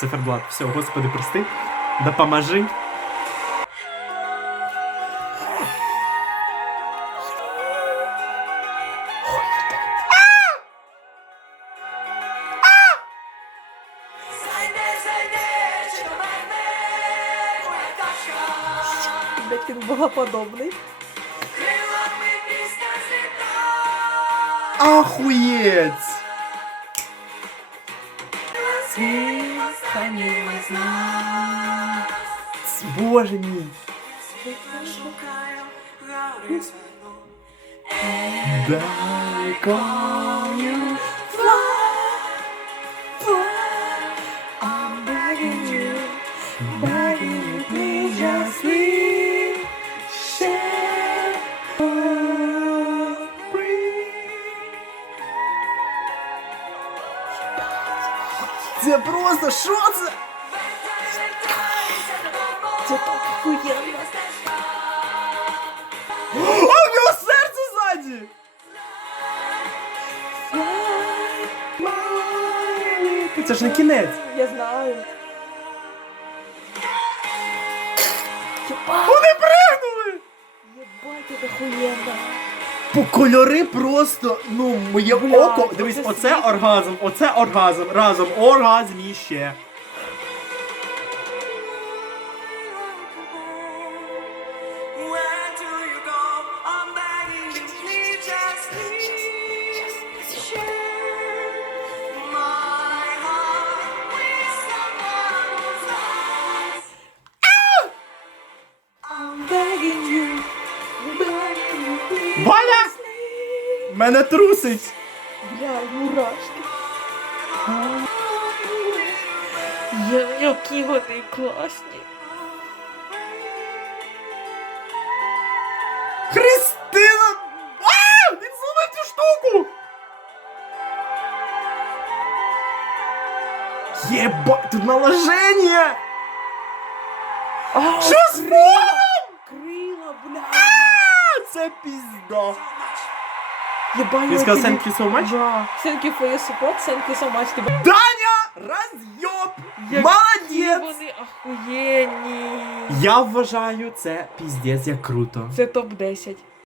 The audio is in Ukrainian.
Циферблат. Все, господи, прости. Допоможи. Блять, він богоподобний. Ахуєць! Боже мій! Далеко Це просто що це? Це так охуєнно. О, у нього серце ззаді! Це ж не кінець. Я знаю. Єбать, Вони пригнули! єбать, це охуєнно. По кольори просто, ну, моє Блядь, око. Дивись, оце оце світло. оргазм, оце оргазм, разом, оргазм і ще. I'm begging you, Валя! Мене трусить! Бля, мурашки. Я, які вони класні. Христина! А! Він зламав цю штуку! Єба, тут наложення! Що з фоном? крила, бля. Це пізда. Єбать, Він сказав thank you so much? Да. Thank you for your support, thank you so much. Тебе. Даня! Які Молодець! вони охуєнні. Я вважаю це піздець як круто. Це топ-10.